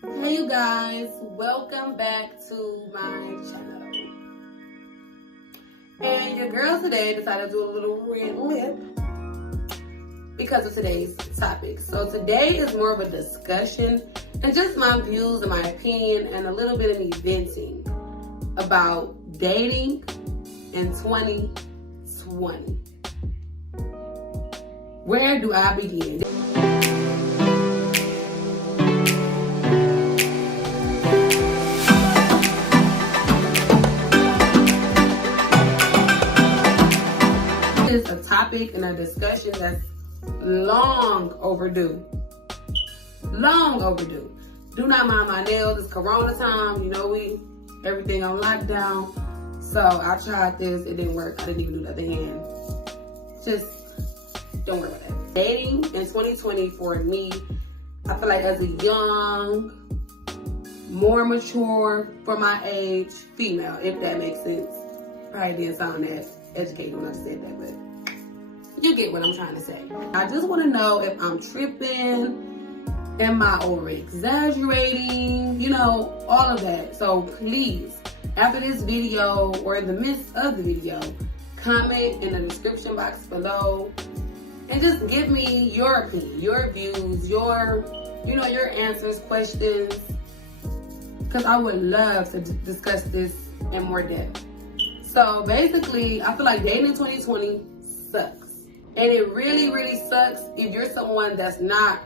Hey you guys, welcome back to my channel. And your girl today decided to do a little red lip because of today's topic. So today is more of a discussion and just my views and my opinion and a little bit of me venting about dating in 2020. Where do I begin? Is a topic and a discussion that's long overdue. Long overdue. Do not mind my nails. It's Corona time. You know everything on lockdown. So I tried this. It didn't work. I didn't even do the other hand. Just don't worry about that. Dating in 2020 for me, I feel like as a young, more mature for my age female, if that makes sense. Probably didn't sound that educated when I said that, but you get what I'm trying to say. I just want to know if I'm tripping, am I over exaggerating, all of that. So please, after this video or in the midst of the video, comment in the description box below and just give me your opinion, your views, your answers, questions, because I would love to discuss this in more depth. So basically, I feel like dating in 2020 sucks. And it really, really sucks if you're someone that's not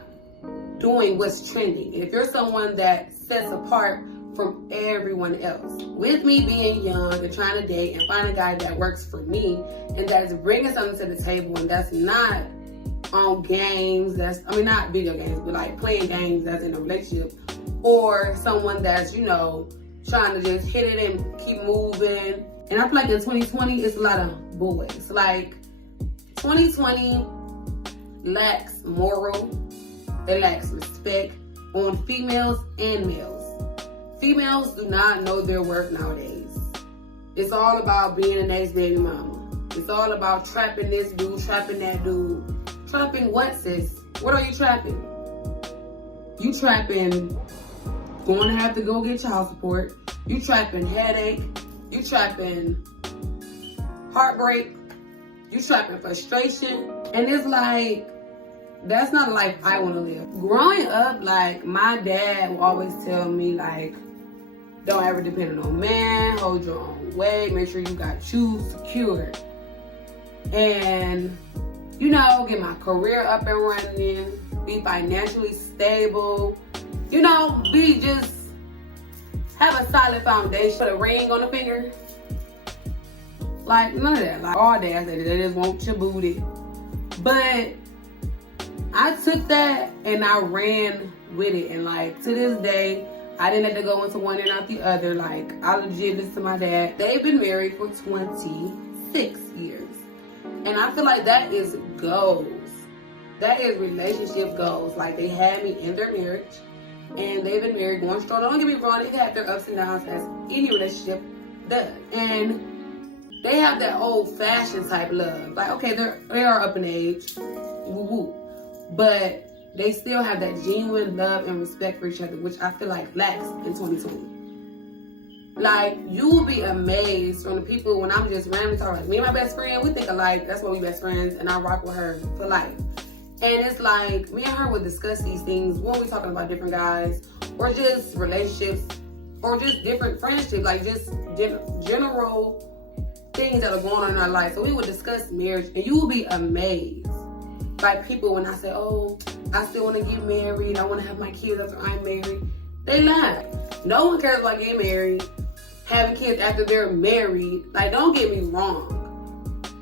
doing what's trending. If you're someone that sets apart from everyone else. With me being young and trying to date and find a guy that works for me and that's bringing something to the table and that's not on games, not video games, but like playing games that's in a relationship, or someone that's, trying to just hit it and keep moving. And I feel like in 2020, it's a lot of boys. Like, 2020 lacks moral, it lacks respect on females and males. Females do not know their worth nowadays. It's all about being the next baby mama. It's all about trapping this dude, trapping that dude. Trapping what, sis? What are you trapping? You trapping going to have to go get child support. You trapping headache. You trapping heartbreak. You trapping frustration. And it's like, that's not a life I want to live. Growing up, like, my dad would always tell me, like, don't ever depend on no man. Hold your own weight. Make sure you got you secured. And, get my career up and running. Be financially stable. Have a solid foundation. Put a ring on the finger. Like, none of that. Like, all dads, they just want your booty. But I took that and I ran with it. And, like, to this day, I didn't have to go into one and out the other. Like, I legit listen to my dad. They've been married for 26 years. And I feel like that is goals. That is relationship goals. Like, they had me in their marriage. And they've been married, going strong. Don't get me wrong, they've had their ups and downs as any relationship does. And they have that old-fashioned type love. Like, okay, they are up in age, woo-woo. But they still have that genuine love and respect for each other, which I feel like lacks in 2020. Like, you will be amazed from the people when I'm just randomly talking. Like, me and my best friend, we think alike. That's why we best friends, and I rock with her for life. And it's like, me and her would discuss these things when we're talking about different guys, or just relationships, or just different friendships, like just general things that are going on in our life. So we would discuss marriage, and you will be amazed by people when I say, oh, I still want to get married, I want to have my kids after I'm married. They lie. No one cares about getting married, having kids after they're married. Like, don't get me wrong.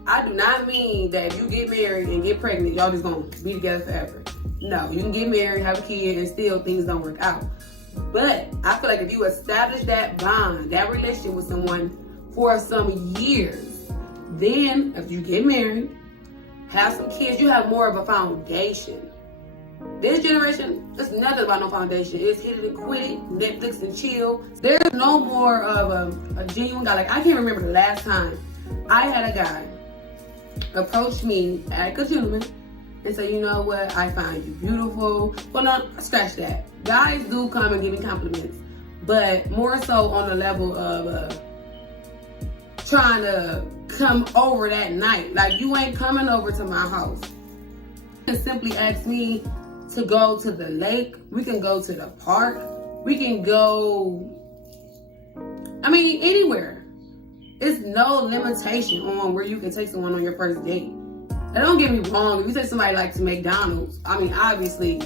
I do not mean that if you get married and get pregnant, y'all just gonna be together forever. No, you can get married, have a kid, and still things don't work out. But I feel like if you establish that bond, that relationship with someone for some years, then if you get married, have some kids, you have more of a foundation. This generation, it's nothing about no foundation. It's hit it and quit it, Netflix and chill. There's no more of a genuine guy. Like, I can't remember the last time I had a guy approach me, act a gentleman, and say, you know what, I find you beautiful. Well, no, scratch that. guys do come and give me compliments, but more so on the level of trying to come over that night. Like, you ain't coming over to my house. You can simply ask me to go to the lake. We can go to the park. We can go, anywhere. It's no limitation on where you can take someone on your first date. And don't get me wrong, if you take somebody like to McDonald's, obviously,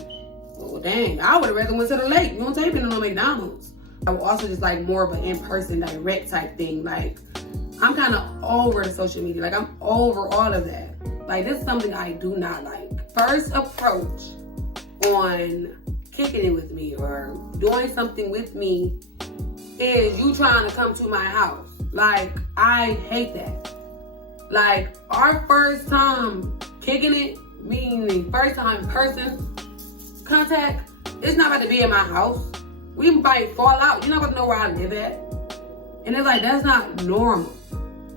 well, dang, I would have rather went to the lake. You don't take me to no McDonald's. I would also just like more of an in-person direct type thing. Like, I'm kind of over the social media. Like, I'm over all of that. Like, this is something I do not like. First approach on kicking it with me or doing something with me is you trying to come to my house. Like, I hate that. Like, our first time kicking it, meaning first time person contact, it's not about to be in my house. We might fall out. You're not about to know where I live at. And it's like, that's not normal.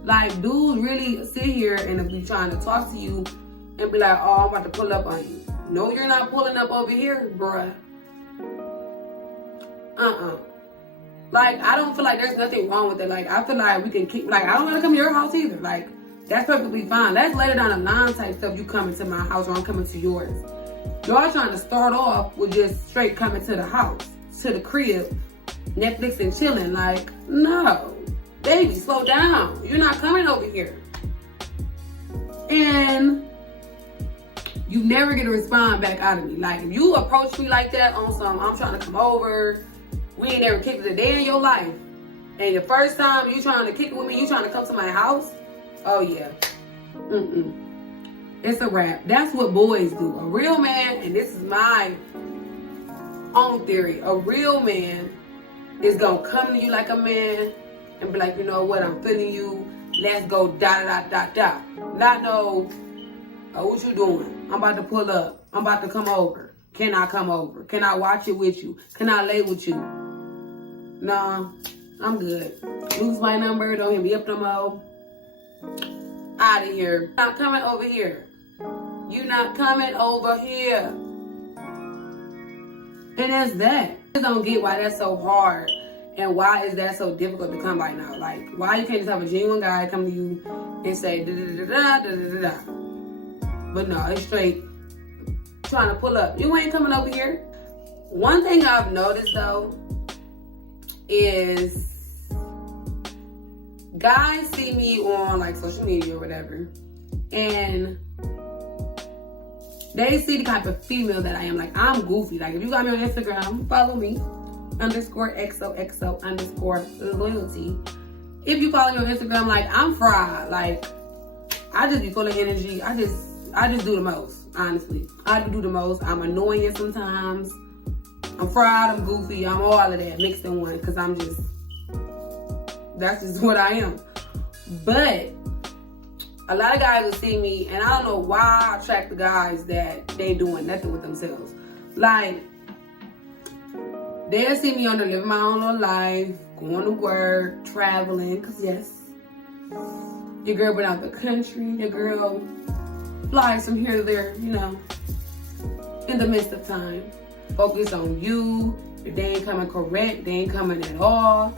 Like, dudes really sit here and be trying to talk to you and be like, oh, I'm about to pull up on you. No, you're not pulling up over here, bruh. Like, I don't feel like there's nothing wrong with it. Like, I feel like we can keep, like, I don't want to come to your house either. Like, that's perfectly fine. Let's later down the line type stuff. You coming to my house or I'm coming to yours. Y'all trying to start off with just straight coming to the house, to the crib, Netflix and chilling. Like, no. Baby, slow down. You're not coming over here. And you never get a response back out of me. Like, if you approach me like that on some, I'm trying to come over, we ain't never kicked it a day in your life, and the first time you trying to kick it with me, you trying to come to my house, oh yeah. It's a wrap. That's what boys do. A real man, and this is my own theory, a real man is gonna come to you like a man and be like, you know what, I'm feeling you, let's go da. Not no, oh, what you doing? I'm about to pull up. I'm about to come over. Can I come over? Can I watch it with you? Can I lay with you? Nah, I'm good. Lose my number. Don't hit me up no more. Out of here. Not coming over here. You not coming over here. And that's that. I don't get why that's so hard. And why is that so difficult to come by now? Like, why you can't just have a genuine guy come to you and say da. But no, it's straight trying to pull up. You ain't coming over here. One thing I've noticed though is guys see me on like social media or whatever, and they see the type of female that I am. Like, I'm goofy. Like, if you got me on Instagram, follow me _XOXO_loyalty. If you follow me on Instagram, like, I'm fried. Like, I just be full of energy. I just do the most, honestly. I do the most. I'm annoying sometimes. I'm fried, I'm goofy, I'm all of that mixed in one, because that's just what I am. But a lot of guys will see me, and I don't know why I attract the guys that they doing nothing with themselves. Like, they'll see me on there living my own little life, going to work, traveling, because yes, your girl been out the country, your girl flies from here to there, you know, in the midst of time. Focus on you. If they ain't coming correct, they ain't coming at all.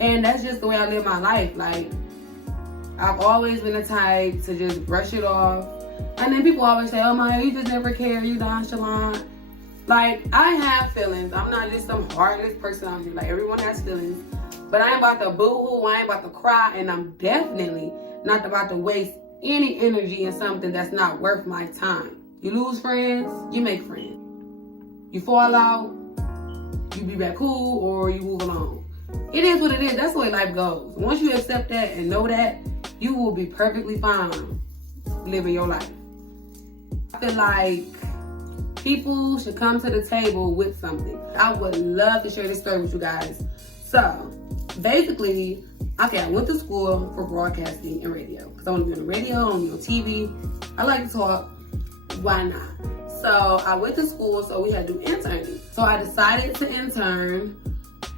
And that's just the way I live my life. Like, I've always been the type to just brush it off. And then people always say, oh my, you just never care, you nonchalant. Like, I have feelings. I'm not just some heartless person out here. Like, everyone has feelings. But I ain't about to boo-hoo, I ain't about to cry, and I'm definitely not about to waste any energy in something that's not worth my time. You lose friends, you make friends. You fall out, you be back cool, or you move along. It is what it is. That's the way life goes. Once you accept that and know that, you will be perfectly fine living your life. I feel like people should come to the table with something. I would love to share this story with you guys. So, basically, okay, I went to school for broadcasting and radio. Because I want to be on the radio, I want to be on TV. I like to talk. Why not? So I went to school, so we had to do interning. So I decided to intern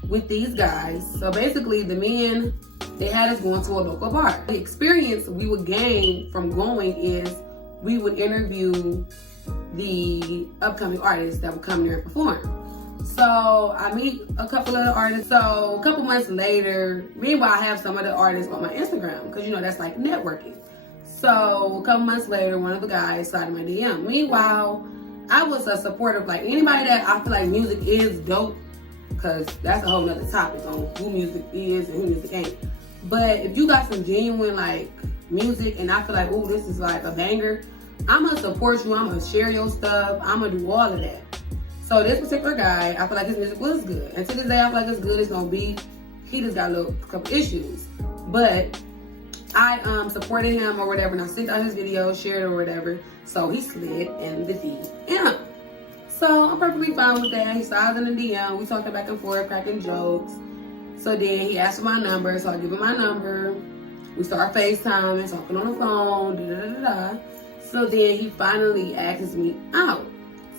with these guys. So basically, the men, they had us going to a local bar. The experience we would gain from going is we would interview the upcoming artists that would come there and perform. So I meet a couple of the artists. So a couple months later, meanwhile, I have some of the artists on my Instagram because, you know, that's like networking. So a couple months later, one of the guys slid in my DM. Meanwhile, I was a supporter of like anybody that I feel like music is dope, because that's a whole nother topic on who music is and who music ain't. But if you got some genuine like music and I feel like, oh, this is like a banger, I'm gonna support you, I'm gonna share your stuff, I'm gonna do all of that. So this particular guy, I feel like his music was good. And to this day, I feel like it's good, it's gonna be. He just got a couple issues. But I supported him or whatever, and I sent out his video, shared it or whatever. So he slid in the DM. So I'm perfectly fine with that. He slides in the DM, we talking back and forth, cracking jokes. So then he asked for my number, so I give him my number. We start FaceTiming, talking on the phone, So then he finally asks me out.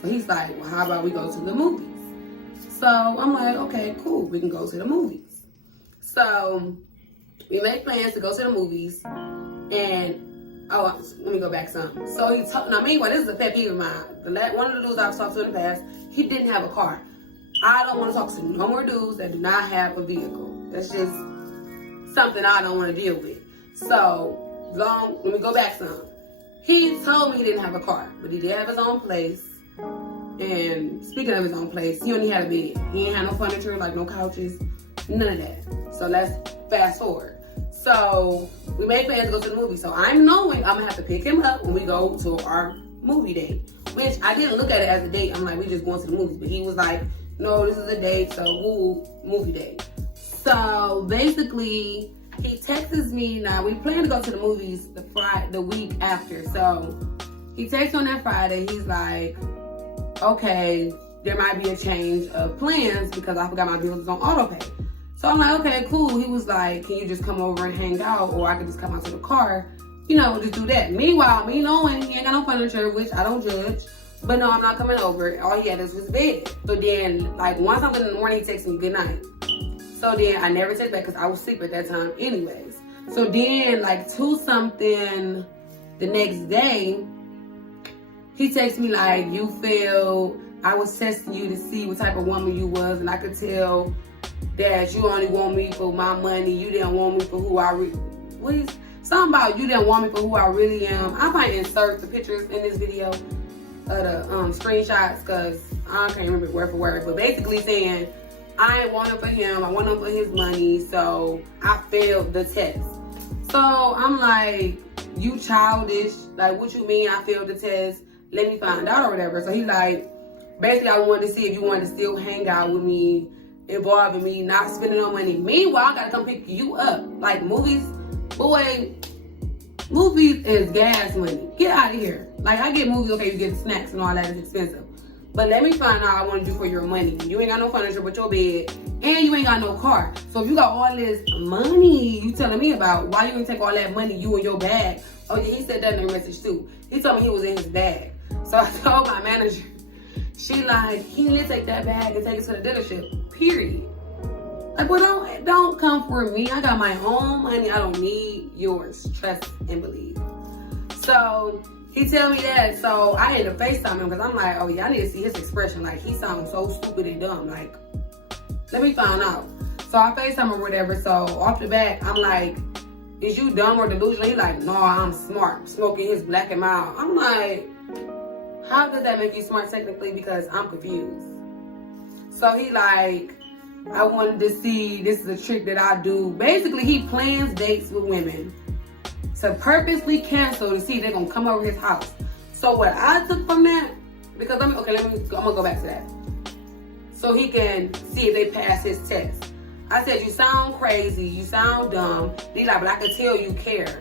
So he's like, well, how about we go to the movies? So I'm like, okay, cool, we can go to the movies. So we make plans to go to the movies, and let me go back some. So meanwhile, this is a pet peeve of mine. One of the dudes I've talked to in the past, he didn't have a car. I don't want to talk to no more dudes that do not have a vehicle. That's just something I don't want to deal with. So let me go back some. He told me he didn't have a car, but he did have his own place. And speaking of his own place, he only had a bed. He ain't had no furniture, like no couches, none of that. So let's fast forward. So we made plans to go to the movie. So I'm knowing I'm gonna have to pick him up when we go to our movie date. Which I didn't look at it as a date. I'm like, we just going to the movies. But he was like, no, this is a date, so woo, movie date. So basically, he texts me. Now we plan to go to the movies the week after. So he texts on that Friday. He's like, okay, there might be a change of plans because I forgot my bills was on auto pay. So I'm like, okay, cool. He was like, can you just come over and hang out, or I could just come out to the car, just do that. Meanwhile, me knowing he ain't got no furniture, which I don't judge, but no, I'm not coming over. All he had is his bed. So then, like 1 something in the morning, he texted me good night. So then I never text back because I was asleep at that time anyways. So then, like 2 something the next day, he texted me like, you feel I was testing you to see what type of woman you was, and I could tell that you only want me for my money. You didn't want me for who I really. Something about you didn't want me for who I really am. I might insert the pictures in this video of the screenshots because I can't remember word for word. But basically saying I ain't want him for him. I want him for his money. So I failed the test. So I'm like, you childish. Like, what you mean I failed the test? Let me find out or whatever. So he like, basically I wanted to see if you wanted to still hang out with me, involving me, not spending no money. Meanwhile, I gotta come pick you up. Like movies, boy, movies is gas money. Get out of here. Like I get movies, okay, you get the snacks and all that is expensive. But let me find out I want to do for your money. You ain't got no furniture but your bed, and you ain't got no car. So if you got all this money you telling me about, why you ain't take all that money you in your bag? Oh yeah, he said that in the message too. He told me he was in his bag. So I told my manager, she like, he need to take that bag and take it to the dealership, period. Like, well, don't come for me. I got my own money. I don't need yours. Trust and believe. So he tell me that. So I had to FaceTime him because I'm like, oh yeah, I need to see his expression. Like he sounds so stupid and dumb. Like, let me find out. So I FaceTime him or whatever. So off the back, I'm like, is you dumb or delusional? He like, no, I'm smart. Smoking his black and mild. I'm like, how does that make you smart technically? Because I'm confused. So he like, I wanted to see, this is a trick that I do. Basically, he plans dates with women to purposely cancel to see if they're gonna come over his house. So what I took from that, because I'm gonna go back to that. So he can see if they pass his test. I said, you sound crazy, you sound dumb. He's like, but I can tell you care.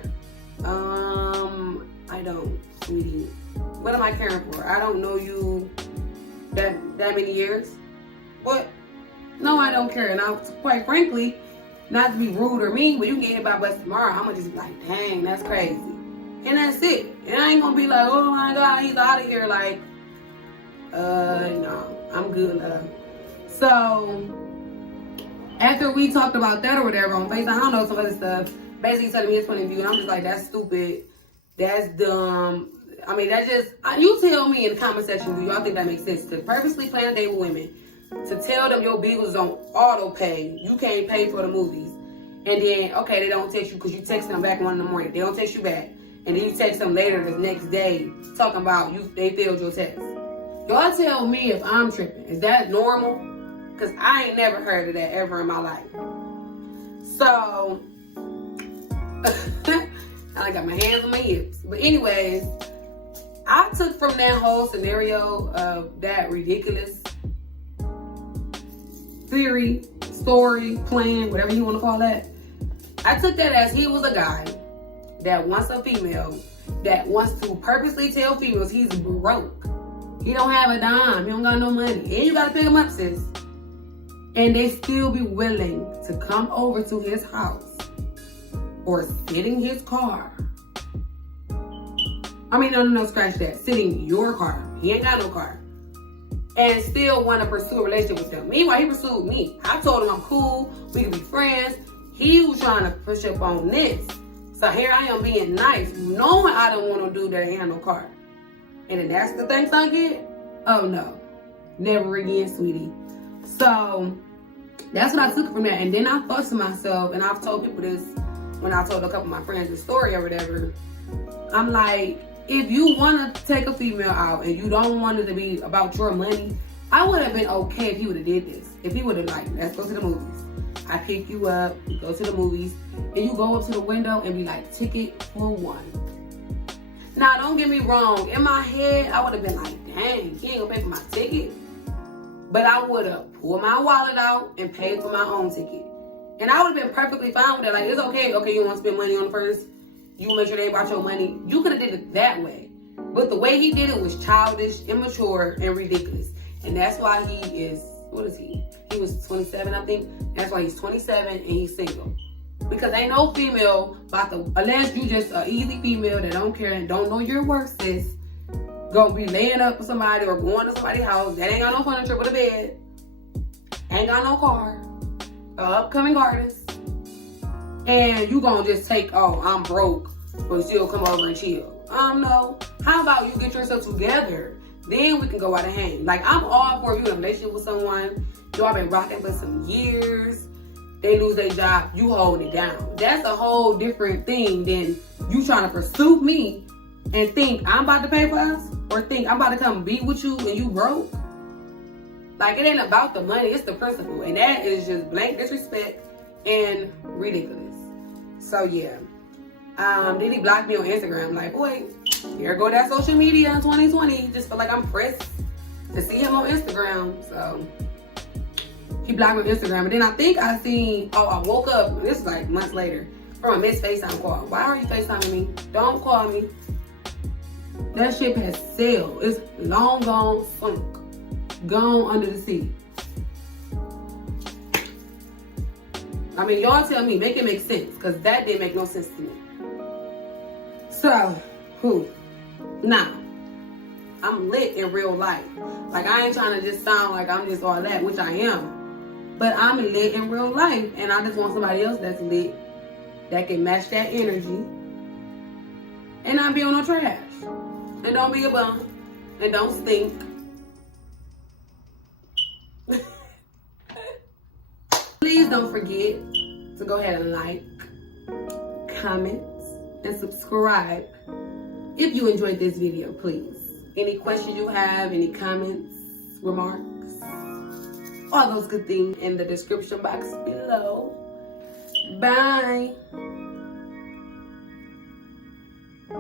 I don't, sweetie. What am I caring for? I don't know you that many years. What? No, I don't care. And I, quite frankly, not to be rude or mean, but you can get hit by a bus tomorrow, I'm gonna just be like, dang, that's crazy. And that's it. And I ain't gonna be like, oh my God, he's out of here. Like, no, I'm good, love. So, after we talked about that or whatever on FaceTime, I don't know, some other stuff, basically telling me his point of view, and I'm just like, that's stupid, that's dumb. I mean, that's just, you tell me in the comment section, do y'all think that makes sense? To purposely plan a date with women to tell them your bills is on auto pay. You can't pay for the movies. And then, okay, they don't text you because you text them back 1 in the morning. They don't text you back. And then you text them later the next day talking about they failed your test. Y'all tell me if I'm tripping. Is that normal? Because I ain't never heard of that ever in my life. So, I got my hands on my hips. But anyways, I took from that whole scenario of that ridiculous theory, story, plan, whatever you want to call that. I took that as he was a guy that wants a female, that wants to purposely tell females he's broke. He don't have a dime. He don't got no money. And you got to pick him up, sis. And they still be willing to come over to his house or sit in his car. I mean, no, scratch that. Sit in your car. He ain't got no car. And still want to pursue a relationship with him. Meanwhile, he pursued me. I told him I'm cool. We can be friends. He was trying to push up on this. So here I am being nice, knowing I don't want to do that. Ain't have no car. And then that's the thanks I get? Oh no. Never again, sweetie. So that's what I took from that. And then I thought to myself, and I've told people this when I told a couple of my friends the story or whatever. I'm like, if you want to take a female out and you don't want it to be about your money, I would have been okay if he would have did this. If he would have like, let's go to the movies. I pick you up, we go to the movies, and you go up to the window and be like, ticket for one. Now, don't get me wrong. In my head, I would have been like, dang, he ain't gonna pay for my ticket. But I would have pulled my wallet out and paid for my own ticket. And I would have been perfectly fine with that. Like, it's okay. Okay, you want to spend money on the first. You make sure they brought your money. You could have did it that way. But the way he did it was childish, immature, and ridiculous. And that's why he is, what is he? He was 27, I think. That's why he's 27 and he's single. Because ain't no female about to, unless you just an easy female that don't care and don't know your worth, sis, gonna be laying up with somebody or going to somebody's house that ain't got no furniture but a bed, ain't got no car, upcoming artist, and you gonna just take, oh, I'm broke, but still come over and chill. No. How about you get yourself together? Then we can go out and hang. Like, I'm all for you in a relationship with someone. Y'all been rocking for some years. They lose their job, you hold it down. That's a whole different thing than you trying to pursue me and think I'm about to pay for us, or think I'm about to come be with you and you broke. Like, it ain't about the money, it's the principle. And that is just blank disrespect and ridiculous. So yeah. Then he blocked me on Instagram. Like, boy, here go that social media in 2020. Just feel like I'm pressed to see him on Instagram. So he blocked me on Instagram. And then I think I seen, I woke up, and this is like months later, from a missed FaceTime call. Why are you FaceTiming me? Don't call me. That ship has sailed. It's long gone, sunk. Gone under the sea. I mean, y'all tell me, make it make sense. Because that didn't make no sense to me. So, Now, I'm lit in real life. Like, I ain't trying to just sound like I'm just all that, which I am. But I'm lit in real life, and I just want somebody else that's lit, that can match that energy, and not be on no trash. And don't be a bum, and don't stink. Please don't forget to go ahead and like, comment, and subscribe if you enjoyed this video, please. Any questions you have, any comments, remarks, all those good things in the description box below. Bye.